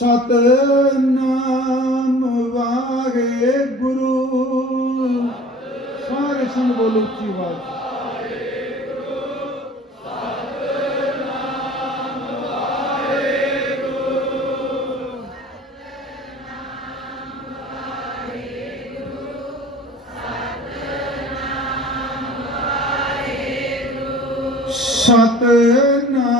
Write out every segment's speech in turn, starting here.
ਸਤਨਾਮ ਵਾਹਿਗੁਰੂ ਸਾਰੇ ਸੰਗ ਬੋਲੋ ਉੱਚੀ ਆਵਾਜ਼। ਸਤਨਾਮ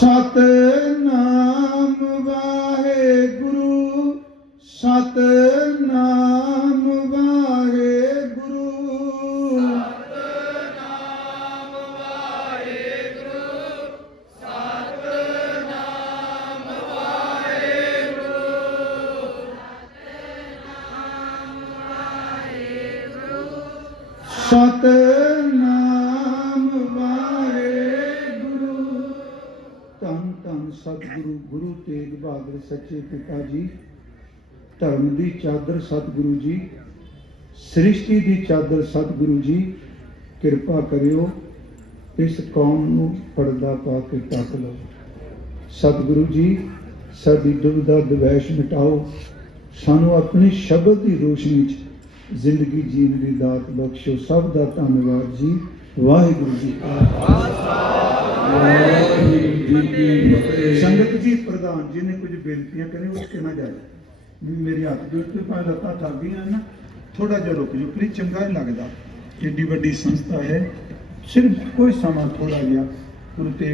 ਸਤ ਨਾਮ ਵਾਹਿਗੁਰੂ ਸਤ ਨਾਮ ਵਾਹਿਗੁਰੂ। ਸਤ ਨਾਮ ਵਾਹਿਗੁਰੂ ਸਤ ਨਾਮ ਵਾਹਿਗੁਰੂ ਸਤ ਨਾਮ ਵਾਹਿਗੁਰੂ। ਸਤ ਸਤਿਗੁਰੂ, ਗੁਰੂ ਤੇਗ ਬਹਾਦਰ ਸੱਚੇ ਪਿਤਾ ਜੀ, ਧਰਮ ਦੀ ਚਾਦਰ ਸਤਿਗੁਰੂ ਜੀ, ਸ੍ਰਿਸ਼ਟੀ ਦੀ ਚਾਦਰ ਸਤਿਗੁਰੂ ਜੀ, ਕਿਰਪਾ ਕਰਿਓ, ਇਸ ਕੌਮ ਨੂੰ ਪਰਦਾ ਪਾ ਕੇ ਟੱਕ ਲਓ। ਸਤਿਗੁਰੂ ਜੀ, ਸਾਡੀ ਦੁਬਿਧਾ ਦਵੈਸ਼ ਮਿਟਾਓ। ਸਾਨੂੰ ਆਪਣੇ ਸ਼ਬਦ ਦੀ ਰੋਸ਼ਨੀ 'ਚ ਜ਼ਿੰਦਗੀ ਜੀਣ ਦੀ ਦਾਤ ਬਖਸ਼ੋ। ਸਭ ਦਾ ਧੰਨਵਾਦ ਜੀ। ਵਾਹਿਗੁਰੂ ਜੀ ਕਾ ਵਾਹਿਗੁਰੂ ਸੰਗਤ ਜੀ ਪ੍ਰਧਾਨ ਜੀ ਨੇ ਕੁਝ ਬੇਨਤੀਆਂ ਕਰੇ ਉਸ ਕੇ ਨਾ। ਜਾਏ ਵੀ ਮੇਰੇ ਹੱਥ ਦੇ ਉੱਤੇ ਭਾਵੇਂ ਲੱਤਾਂ ਥੱਕ ਗਈਆਂ ਨਾ ਥੋੜਾ ਜਿਹਾ ਰੁਕ ਜਾਓ। ਪਲੀਜ਼ ਚੰਗਾ ਨਹੀਂ ਲੱਗਦਾ। ਏਡੀ ਵੱਡੀ ਸੰਸਥਾ ਹੈ। ਸਿਰਫ ਕੋਈ ਸਮਾਂ ਥੋੜਾ ਜਿਹਾ ਗੁਰੂ ਤੇਗ